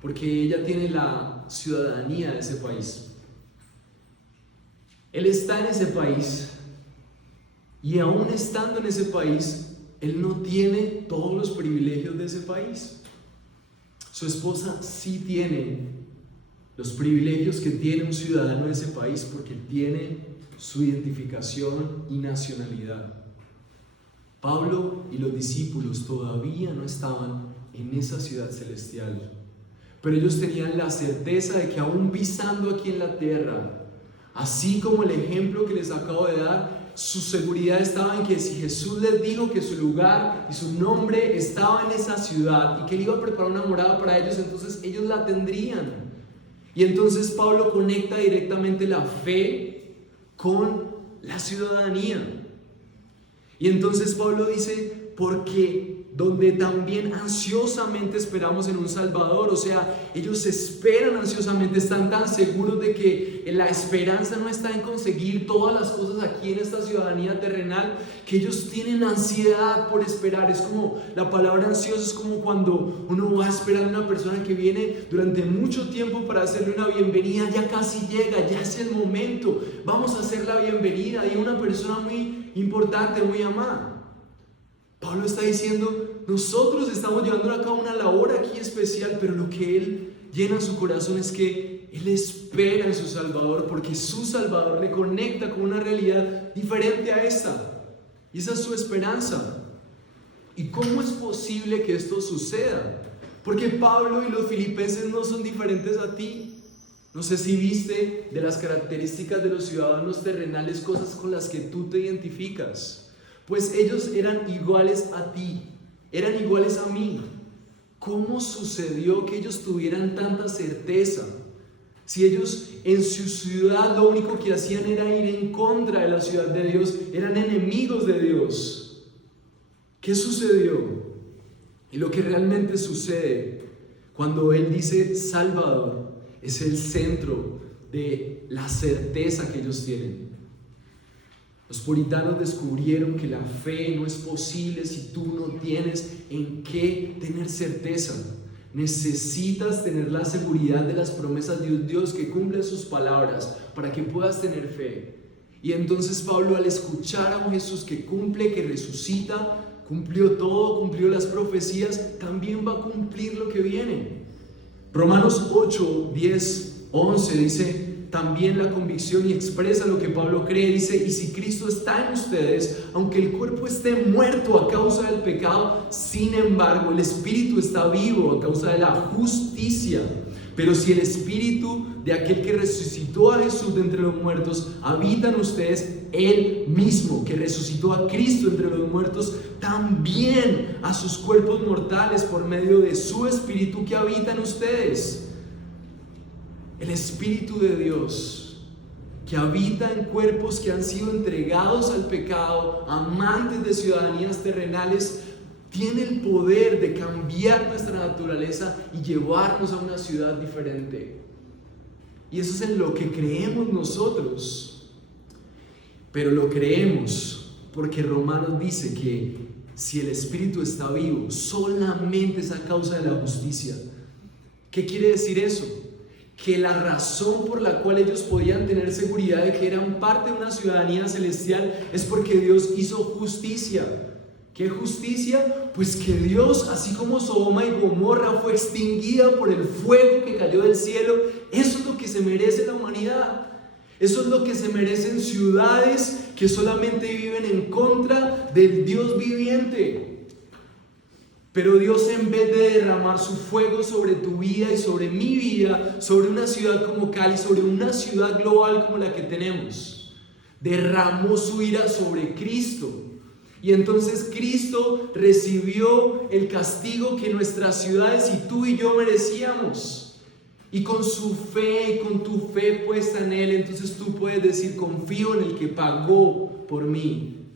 porque ella tiene la ciudadanía de ese país. Él está en ese país y aún estando en ese país, él no tiene todos los privilegios de ese país. Su esposa sí tiene los privilegios que tiene un ciudadano de ese país porque tiene su identificación y nacionalidad. Pablo y los discípulos todavía no estaban en esa ciudad celestial, pero ellos tenían la certeza de que aún pisando aquí en la tierra, así como el ejemplo que les acabo de dar, su seguridad estaba en que si Jesús les dijo que su lugar y su nombre estaba en esa ciudad y que Él iba a preparar una morada para ellos, entonces ellos la tendrían. Y entonces Pablo conecta directamente la fe con la ciudadanía. Y entonces Pablo dice, porque donde también ansiosamente esperamos en un Salvador, o sea, ellos esperan ansiosamente, están tan seguros de que la esperanza no está en conseguir todas las cosas aquí en esta ciudadanía terrenal, que ellos tienen ansiedad por esperar. Es como, la palabra ansioso es como cuando uno va a esperar a una persona que viene durante mucho tiempo para hacerle una bienvenida, ya casi llega, ya es el momento, vamos a hacer la bienvenida, y una persona muy importante, muy amada. Pablo está diciendo, nosotros estamos llevando a cabo una labor aquí especial, pero lo que él llena en su corazón es que él espera en su Salvador, porque su Salvador le conecta con una realidad diferente a esta, y esa es su esperanza. ¿Y cómo es posible que esto suceda? Porque Pablo y los filipenses no son diferentes a ti. No sé si viste de las características de los ciudadanos terrenales cosas con las que tú te identificas. Pues ellos eran iguales a ti, eran iguales a mí. ¿Cómo sucedió que ellos tuvieran tanta certeza? Si ellos en su ciudad lo único que hacían era ir en contra de la ciudad de Dios, eran enemigos de Dios. ¿Qué sucedió? Y lo que realmente sucede cuando Él dice Salvador es el centro de la certeza que ellos tienen. Los puritanos descubrieron que la fe no es posible si tú no tienes en qué tener certeza. Necesitas tener la seguridad de las promesas de Dios que cumple sus palabras para que puedas tener fe. Y entonces Pablo, al escuchar a un Jesús que cumple, que resucita, cumplió todo, cumplió las profecías, también va a cumplir lo que viene. Romanos 8, 10, 11 dice también la convicción y expresa lo que Pablo cree. Dice, y si Cristo está en ustedes, aunque el cuerpo esté muerto a causa del pecado, sin embargo el espíritu está vivo a causa de la justicia. Pero si el espíritu de aquel que resucitó a Jesús de entre los muertos habita en ustedes, Él mismo que resucitó a Cristo entre los muertos, también a sus cuerpos mortales por medio de su espíritu que habita en ustedes. El Espíritu de Dios que habita en cuerpos que han sido entregados al pecado, amantes de ciudadanías terrenales, tiene el poder de cambiar nuestra naturaleza y llevarnos a una ciudad diferente. Y eso es en lo que creemos nosotros. Pero lo creemos porque Romanos dice que si el Espíritu está vivo, solamente es a causa de la justicia. ¿Qué quiere decir eso? Que la razón por la cual ellos podían tener seguridad de que eran parte de una ciudadanía celestial es porque Dios hizo justicia. ¿Qué justicia? Pues que Dios, así como Sodoma y Gomorra fue extinguida por el fuego que cayó del cielo, eso es lo que se merece la humanidad. Eso es lo que se merecen ciudades que solamente viven en contra del Dios viviente. Pero Dios, en vez de derramar su fuego sobre tu vida y sobre mi vida, sobre una ciudad como Cali, sobre una ciudad global como la que tenemos, derramó su ira sobre Cristo. Y entonces Cristo recibió el castigo que nuestras ciudades y tú y yo merecíamos. Y con su fe y con tu fe puesta en Él, entonces tú puedes decir, confío en el que pagó por mí.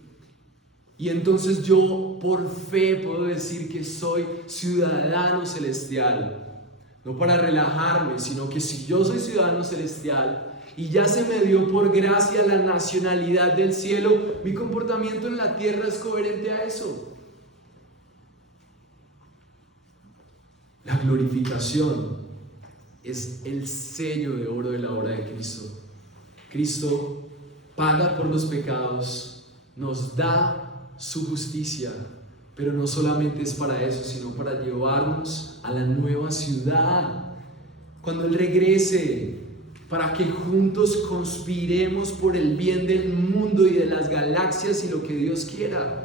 Y entonces yo por fe puedo decir que soy ciudadano celestial. No para relajarme, sino que si yo soy ciudadano celestial y ya se me dio por gracia la nacionalidad del cielo, mi comportamiento en la tierra es coherente a eso. La glorificación es el sello de oro de la obra de Cristo. Cristo paga por los pecados, nos da su justicia, pero no solamente es para eso, sino para llevarnos a la nueva ciudad. Cuando Él regrese, para que juntos conspiremos por el bien del mundo y de las galaxias y lo que Dios quiera.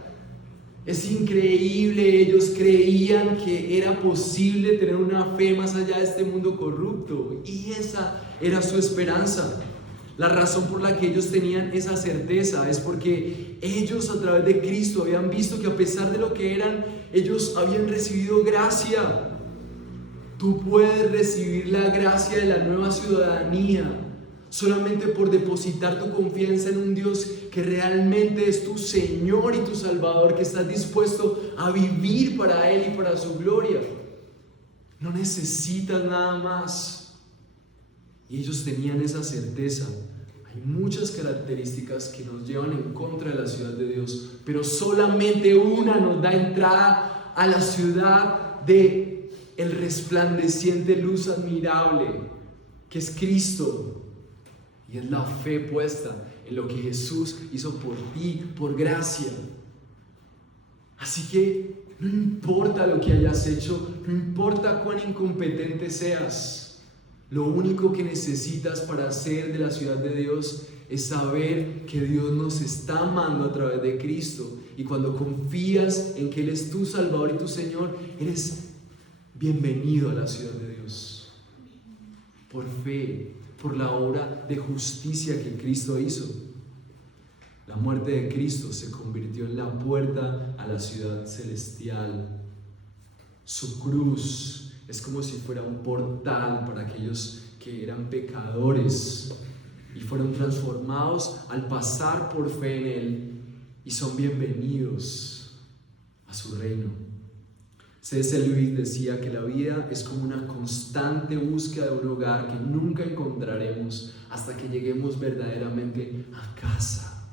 Es increíble, ellos creían que era posible tener una fe más allá de este mundo corrupto, y esa era su esperanza. La razón por la que ellos tenían esa certeza es porque ellos a través de Cristo habían visto que a pesar de lo que eran, ellos habían recibido gracia. Tú puedes recibir la gracia de la nueva ciudadanía solamente por depositar tu confianza en un Dios que realmente es tu Señor y tu Salvador, que estás dispuesto a vivir para Él y para su gloria. No necesitas nada más. Y ellos tenían esa certeza. Hay muchas características que nos llevan en contra de la ciudad de Dios, pero solamente una nos da entrada a la ciudad de el resplandeciente luz admirable, que es Cristo. Y es la fe puesta en lo que Jesús hizo por ti, por gracia. Así que no importa lo que hayas hecho, no importa cuán incompetente seas, lo único que necesitas para ser de la ciudad de Dios es saber que Dios nos está amando a través de Cristo. Y cuando confías en que Él es tu Salvador y tu Señor, eres bienvenido a la ciudad de Dios. Por fe, por la obra de justicia que Cristo hizo. La muerte de Cristo se convirtió en la puerta a la ciudad celestial. Su cruz es como si fuera un portal para aquellos que eran pecadores y fueron transformados al pasar por fe en Él y son bienvenidos a su reino. C.S. Lewis decía que la vida es como una constante búsqueda de un hogar que nunca encontraremos hasta que lleguemos verdaderamente a casa.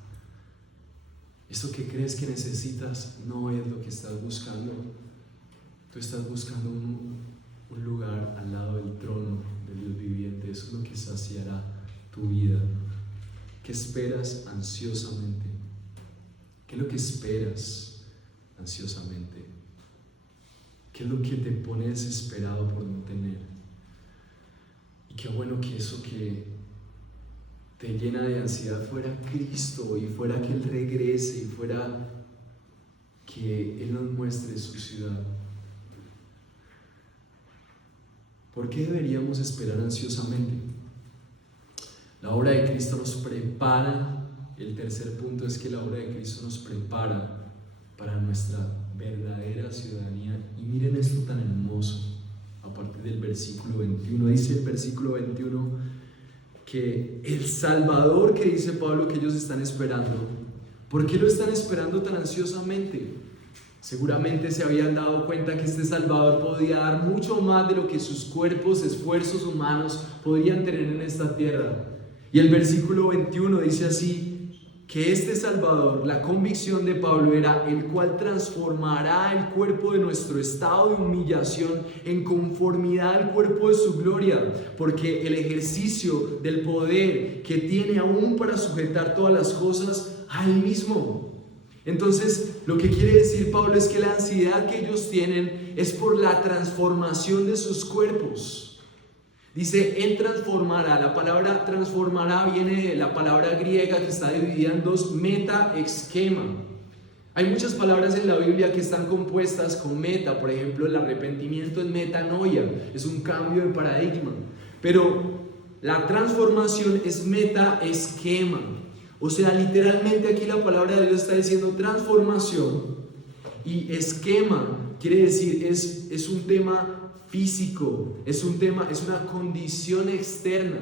Eso que crees que necesitas no es lo que estás buscando. Tú estás buscando un lugar al lado del trono del Dios viviente. Eso es lo que saciará tu vida. ¿Qué esperas ansiosamente? ¿Qué es lo que esperas ansiosamente? ¿Qué es lo que te pone desesperado por no tener? Y qué bueno que eso que te llena de ansiedad fuera Cristo, y fuera que Él regrese, y fuera que Él nos muestre su ciudad. ¿Por qué deberíamos esperar ansiosamente? La obra de Cristo nos prepara. El tercer punto es que la obra de Cristo nos prepara para nuestra verdadera ciudadanía. Y miren esto tan hermoso, a partir del versículo 21. Dice el versículo 21 que el Salvador, que dice Pablo que ellos están esperando, ¿por qué lo están esperando tan ansiosamente? Seguramente se habían dado cuenta que este Salvador podía dar mucho más de lo que sus cuerpos, esfuerzos humanos podían tener en esta tierra. Y el versículo 21 dice así: que este Salvador, la convicción de Pablo era el cual transformará el cuerpo de nuestro estado de humillación en conformidad al cuerpo de su gloria, porque el ejercicio del poder que tiene aún para sujetar todas las cosas a Él mismo. Entonces, lo que quiere decir Pablo es que la ansiedad que ellos tienen es por la transformación de sus cuerpos. Dice, Él transformará. La palabra transformará viene de la palabra griega que está dividida en dos: meta, esquema. Hay muchas palabras en la Biblia que están compuestas con meta. Por ejemplo, el arrepentimiento es metanoia, es un cambio de paradigma. Pero la transformación es meta, esquema. O sea, literalmente aquí la palabra de Dios está diciendo transformación Y esquema quiere decir, es un tema físico, es una condición externa.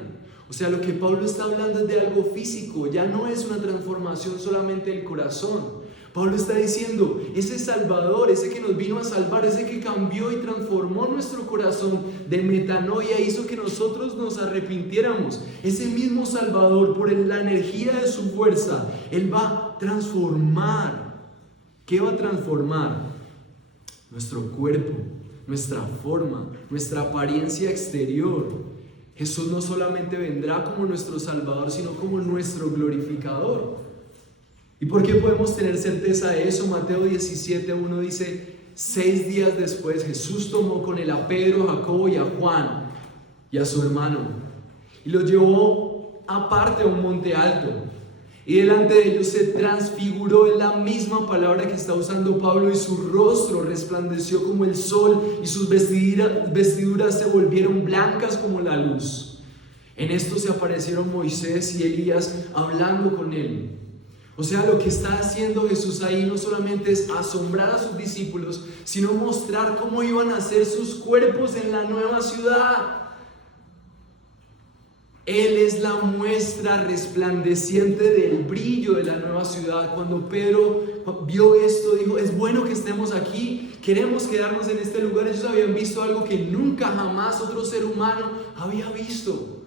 O sea, lo que Pablo está hablando es de algo físico, ya no es una transformación solamente del corazón. Pablo está diciendo, ese Salvador, ese que nos vino a salvar, ese que cambió y transformó nuestro corazón de metanoia, hizo que nosotros nos arrepintiéramos. Ese mismo Salvador, por la energía de su fuerza, Él va a transformar. ¿Qué va a transformar? Nuestro cuerpo, nuestra forma, nuestra apariencia exterior. Jesús no solamente vendrá como nuestro Salvador, sino como nuestro glorificador. ¿Y por qué podemos tener certeza de eso? Mateo 17:1 dice, 6 días después Jesús tomó con él a Pedro, a Jacobo y a Juan y a su hermano y los llevó aparte a un monte alto. Y delante de ellos se transfiguró, en la misma palabra que está usando Pablo, y su rostro resplandeció como el sol y sus vestiduras se volvieron blancas como la luz. En esto se aparecieron Moisés y Elías hablando con él. O sea, lo que está haciendo Jesús ahí no solamente es asombrar a sus discípulos, sino mostrar cómo iban a ser sus cuerpos en la nueva ciudad. Él es la muestra resplandeciente del brillo de la nueva ciudad. Cuando Pedro vio esto, dijo, es bueno que estemos aquí, queremos quedarnos en este lugar. Ellos habían visto algo que nunca jamás otro ser humano había visto.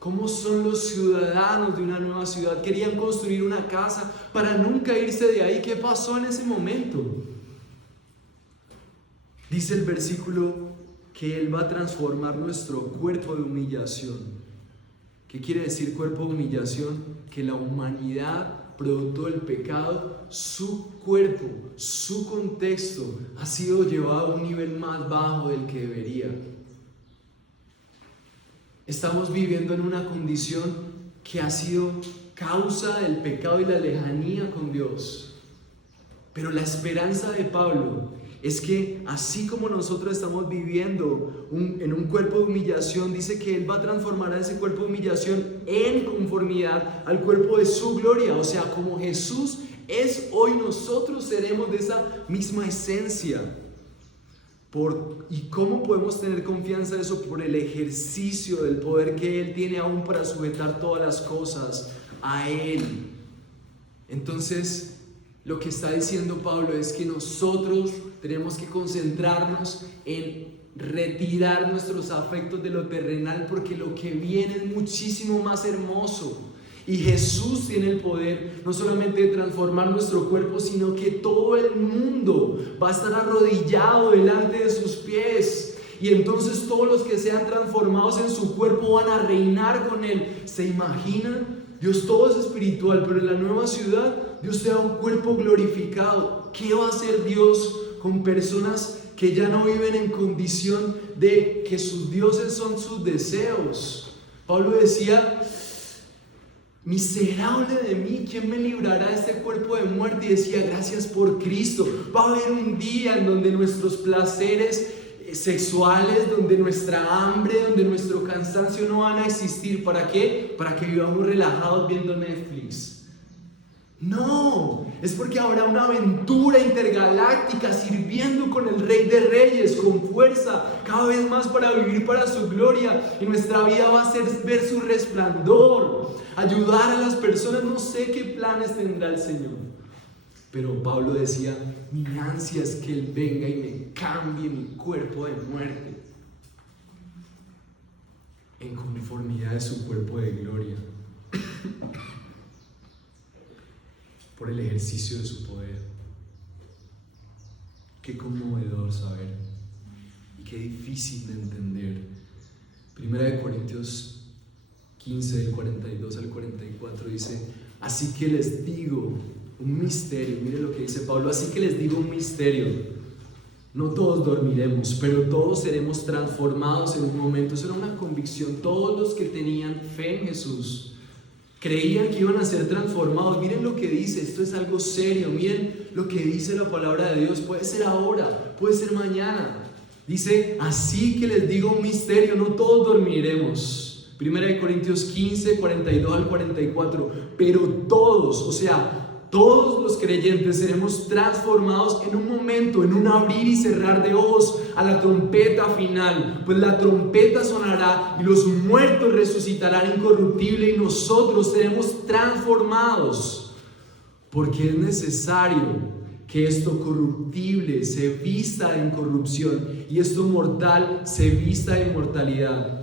¿Cómo son los ciudadanos de una nueva ciudad? Querían construir una casa para nunca irse de ahí. ¿Qué pasó en ese momento? Dice el versículo que Él va a transformar nuestro cuerpo de humillación. ¿Qué quiere decir cuerpo de humillación? Que la humanidad, producto del pecado, su cuerpo, su contexto ha sido llevado a un nivel más bajo del que debería. Estamos viviendo en una condición que ha sido causa del pecado y la lejanía con Dios. Pero la esperanza de Pablo es que así como nosotros estamos viviendo en un cuerpo de humillación, dice que Él va a transformar a ese cuerpo de humillación en conformidad al cuerpo de su gloria. O sea, como Jesús es hoy, nosotros seremos de esa misma esencia. ¿Y cómo podemos tener confianza en eso? Por el ejercicio del poder que Él tiene aún para sujetar todas las cosas a Él. Entonces, lo que está diciendo Pablo es que nosotros tenemos que concentrarnos en retirar nuestros afectos de lo terrenal, porque lo que viene es muchísimo más hermoso. Y Jesús tiene el poder no solamente de transformar nuestro cuerpo, sino que todo el mundo va a estar arrodillado delante de sus pies. Y entonces todos los que sean transformados en su cuerpo van a reinar con Él. ¿Se imaginan? Dios todo es espiritual, pero en la nueva ciudad Dios te da un cuerpo glorificado. ¿Qué va a hacer Dios con personas que ya no viven en condición de que sus dioses son sus deseos? Pablo decía, miserable de mí, ¿quién me librará de este cuerpo de muerte? Y decía, gracias por Cristo. Va a haber un día en donde nuestros placeres sexuales, donde nuestra hambre, donde nuestro cansancio no van a existir. ¿Para qué? Para que vivamos relajados viendo Netflix. No, es porque habrá una aventura intergaláctica sirviendo con el Rey de Reyes, con fuerza, cada vez más para vivir para su gloria. Y nuestra vida va a ser ver su resplandor, ayudar a las personas. No sé qué planes tendrá el Señor, pero Pablo decía, mi ansia es que Él venga y me cambie mi cuerpo de muerte en conformidad de su cuerpo de gloria. Por el ejercicio de su poder. Qué conmovedor saber y qué difícil de entender. Primera de Corintios 15, del 42 al 44 dice, así que les digo un misterio. Mire lo que dice Pablo, así que les digo un misterio. No todos dormiremos, pero todos seremos transformados en un momento. Eso era una convicción. Todos los que tenían fe en Jesús creían que iban a ser transformados. Miren lo que dice, esto es algo serio. Miren lo que dice la palabra de Dios. Puede ser ahora, puede ser mañana. Dice, así que les digo un misterio, no todos dormiremos. Primera de Corintios 15, 42 al 44. Pero todos, o sea, todos los creyentes seremos transformados en un momento, en un abrir y cerrar de ojos a la trompeta final. Pues la trompeta sonará y los muertos resucitarán incorruptible y nosotros seremos transformados. Porque es necesario que esto corruptible se vista de incorrupción y esto mortal se vista de inmortalidad.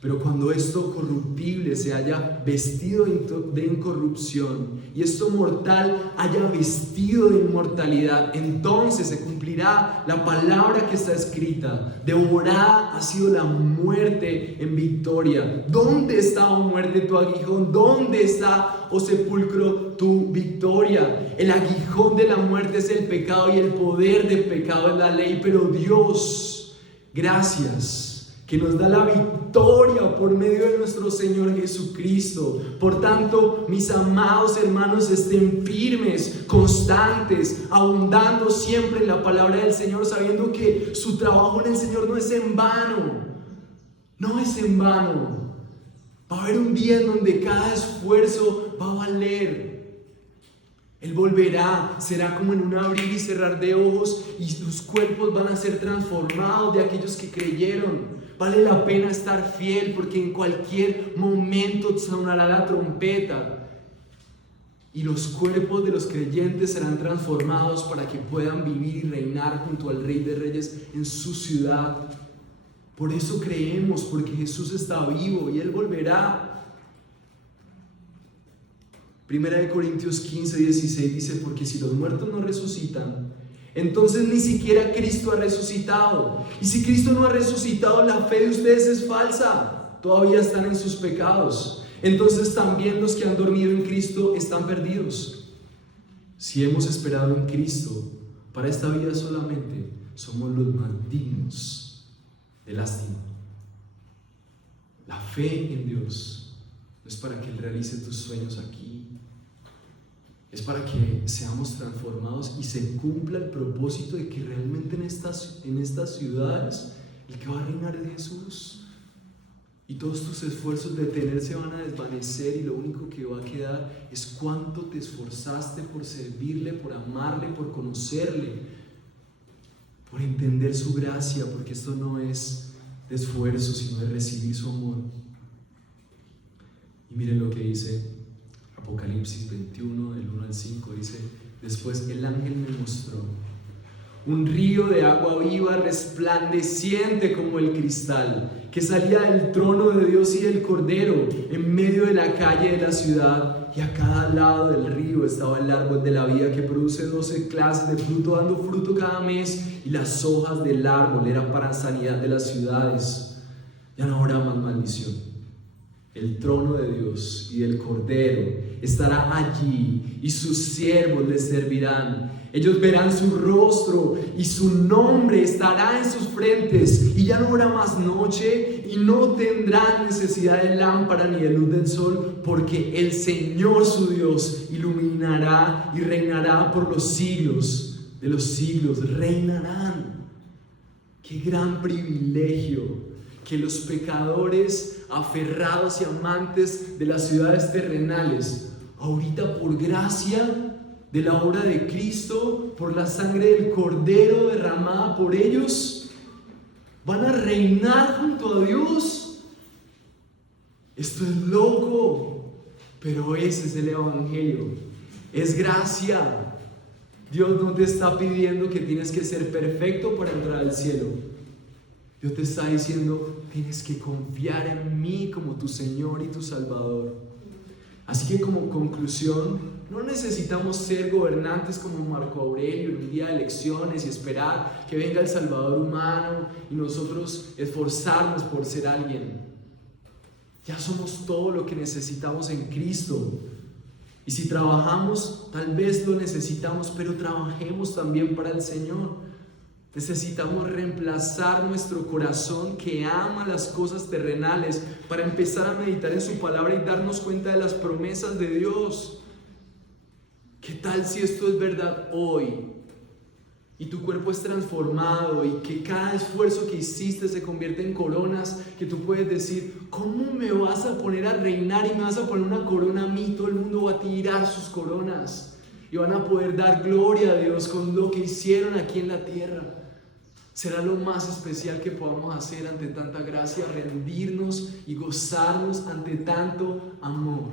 Pero cuando esto corruptible se haya vestido de incorrupción y esto mortal haya vestido de inmortalidad, entonces se cumplirá la palabra que está escrita: devorada ha sido la muerte en victoria. ¿Dónde está, oh muerte, tu aguijón? ¿Dónde está, oh sepulcro, tu victoria? El aguijón de la muerte es el pecado y el poder del pecado es la ley. Pero Dios, gracias, que nos da la victoria por medio de nuestro Señor Jesucristo. Por tanto, mis amados hermanos, estén firmes, constantes, abundando siempre en la palabra del Señor, sabiendo que su trabajo en el Señor no es en vano. No es en vano. Va a haber un día en donde cada esfuerzo va a valer. Él volverá, será como en un abrir y cerrar de ojos, y sus cuerpos van a ser transformados de aquellos que creyeron. Vale la pena estar fiel, porque en cualquier momento sonará la trompeta y los cuerpos de los creyentes serán transformados para que puedan vivir y reinar junto al Rey de Reyes en su ciudad. Por eso creemos, porque Jesús está vivo y Él volverá. 1 Corintios 15:16 dice: porque si los muertos no resucitan, entonces ni siquiera Cristo ha resucitado. Y si Cristo no ha resucitado, la fe de ustedes es falsa. Todavía están en sus pecados. Entonces también los que han dormido en Cristo están perdidos. Si hemos esperado en Cristo para esta vida solamente, somos los más dignos de lástima. La fe en Dios no es para que Él realice tus sueños aquí. Es para que seamos transformados y se cumpla el propósito de que realmente en estas ciudades el que va a reinar es Jesús. Y todos tus esfuerzos de tener se van a desvanecer y lo único que va a quedar es cuánto te esforzaste por servirle, por amarle, por conocerle, por entender su gracia, porque esto no es de esfuerzo, sino de recibir su amor. Y miren lo que dice Apocalipsis 21, del 1 al 5, dice: después el ángel me mostró un río de agua viva, resplandeciente como el cristal, que salía del trono de Dios y del Cordero, en medio de la calle de la ciudad, y a cada lado del río estaba el árbol de la vida, que produce 12 clases de fruto, dando fruto cada mes, y las hojas del árbol eran para sanidad de las ciudades. Ya no habrá más maldición. El trono de Dios y del Cordero estará allí y sus siervos les servirán. Ellos verán su rostro y su nombre estará en sus frentes, y ya no habrá más noche y no tendrán necesidad de lámpara ni de luz del sol, porque el Señor su Dios iluminará y reinará por los siglos de los siglos. Reinarán. Qué gran privilegio que los pecadores aferrados y amantes de las ciudades terrenales, ahorita por gracia de la obra de Cristo, por la sangre del Cordero derramada por ellos, van a reinar junto a Dios. Esto es loco, pero ese es el Evangelio. Es gracia. Dios no te está pidiendo que tienes que ser perfecto para entrar al cielo. Dios te está diciendo: tienes que confiar en mí como tu Señor y tu Salvador. Así que, como conclusión, no necesitamos ser gobernantes como Marco Aurelio en un día de elecciones y esperar que venga el Salvador humano y nosotros esforzarnos por ser alguien. Ya somos todo lo que necesitamos en Cristo. Y si trabajamos, tal vez lo necesitamos, pero trabajemos también para el Señor. Necesitamos reemplazar nuestro corazón que ama las cosas terrenales para empezar a meditar en su palabra y darnos cuenta de las promesas de Dios. ¿Qué tal si esto es verdad hoy y tu cuerpo es transformado y que cada esfuerzo que hiciste se convierte en coronas, que tú puedes decir: ¿cómo me vas a poner a reinar y me vas a poner una corona a mí? Todo el mundo va a tirar sus coronas. y van a poder dar gloria a Dios con lo que hicieron aquí en la tierra. Será lo más especial que podamos hacer ante tanta gracia, rendirnos y gozarnos ante tanto amor.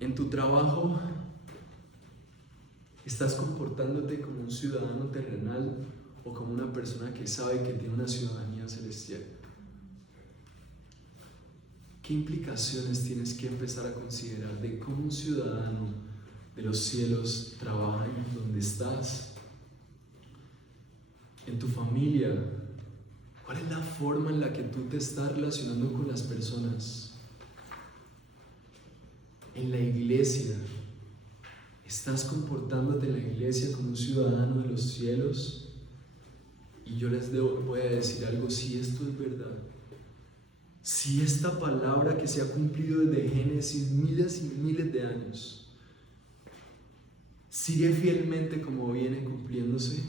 En tu trabajo, ¿estás comportándote como un ciudadano terrenal o como una persona que sabe que tiene una ciudadanía celestial? ¿Qué implicaciones tienes que empezar a considerar de cómo un ciudadano de los cielos trabaja en donde estás? En tu familia, ¿cuál es la forma en la que tú te estás relacionando con las personas? En la iglesia, ¿estás comportándote en la iglesia como un ciudadano de los cielos? Y yo les voy a decir algo: si esto es verdad, si esta palabra que se ha cumplido desde Génesis miles y miles de años sigue fielmente como viene cumpliéndose,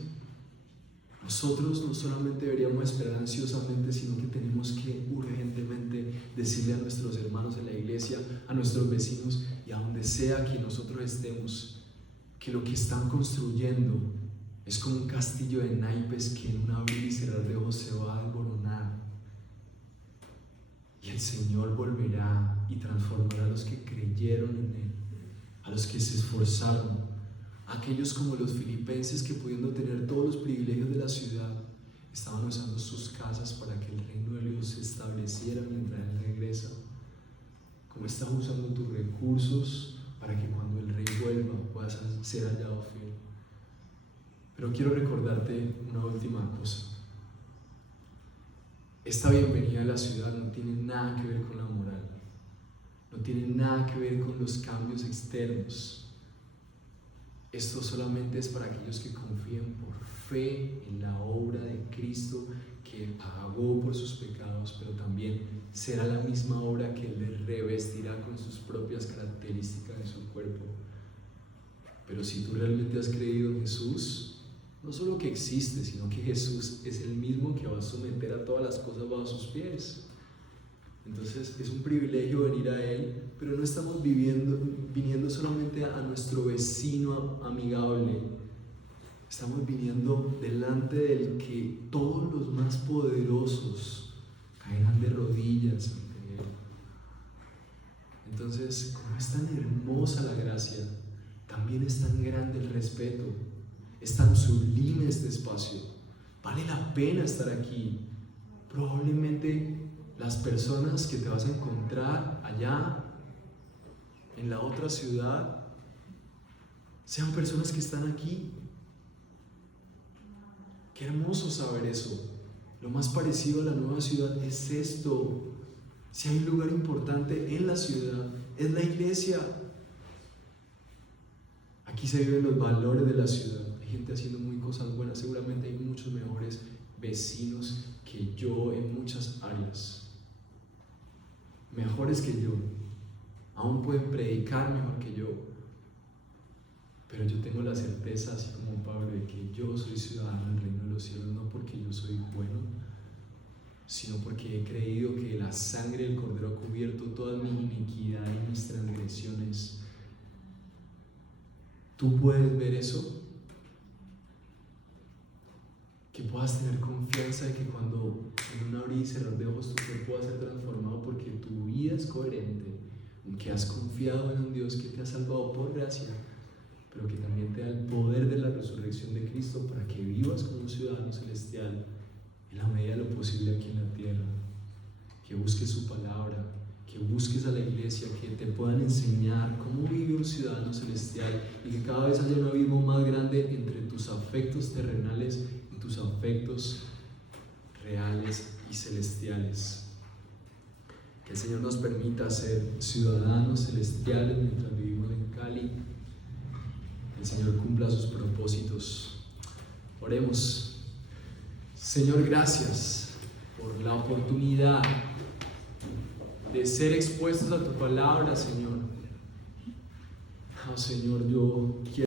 nosotros no solamente deberíamos esperar ansiosamente, sino que tenemos que urgentemente decirle a nuestros hermanos en la iglesia, a nuestros vecinos y a donde sea que nosotros estemos, que lo que están construyendo es como un castillo de naipes que en un abrir y cerrar de ojos se va a desmoronar. Y el Señor volverá y transformará a los que creyeron en Él, a los que se esforzaron, a aquellos como los filipenses que, pudiendo tener todos los privilegios de la ciudad, estaban usando sus casas para que el reino de Dios se estableciera mientras Él regresa. Como estás usando tus recursos para que cuando el Rey vuelva puedas ser hallado fiel. Pero quiero recordarte una última cosa. Esta bienvenida a la ciudad no tiene nada que ver con la moral, no tiene nada que ver con los cambios externos. Esto solamente es para aquellos que confían por fe en la obra de Cristo, que pagó por sus pecados, pero también será la misma obra que le revestirá con sus propias características en su cuerpo. Pero si tú realmente has creído en Jesús, no solo que existe, sino que Jesús es el mismo que va a someter a todas las cosas bajo sus pies. Entonces es un privilegio venir a Él, pero no estamos viniendo solamente a nuestro vecino amigable. Estamos viniendo delante del que todos los más poderosos caerán de rodillas ante Él. Entonces, como es tan hermosa la gracia, también es tan grande el respeto. Es tan sublime este espacio. Vale la pena estar aquí. Probablemente las personas que te vas a encontrar allá en la otra ciudad sean personas que están aquí. Qué hermoso saber eso. Lo más parecido a la nueva ciudad es esto. Si hay un lugar importante en la ciudad, es la iglesia. Aquí se viven los valores de la ciudad. Gente haciendo muy cosas buenas. Seguramente hay muchos mejores vecinos que yo en muchas áreas, mejores que yo, aún pueden predicar mejor que yo, pero yo tengo la certeza, así como Pablo, de que yo soy ciudadano del reino de los cielos, no porque yo soy bueno, sino porque he creído que la sangre del Cordero ha cubierto todas mis iniquidades y mis transgresiones. ¿Tú puedes ver eso? Que puedas tener confianza de que cuando en un abrir y cerrar de ojos tu cuerpo va a ser transformado porque tu vida es coherente, que has confiado en un Dios que te ha salvado por gracia, pero que también te da el poder de la resurrección de Cristo para que vivas como un ciudadano celestial en la medida de lo posible aquí en la tierra. Que busques su palabra, que busques a la iglesia, que te puedan enseñar cómo vive un ciudadano celestial y que cada vez haya un abismo más grande entre tus afectos terrenales y tus afectos reales y celestiales. Que el Señor nos permita ser ciudadanos celestiales mientras vivimos en Cali. Que el Señor cumpla sus propósitos. Oremos. Señor, gracias por la oportunidad de ser expuestos a tu palabra, Señor. Oh, Señor, yo quiero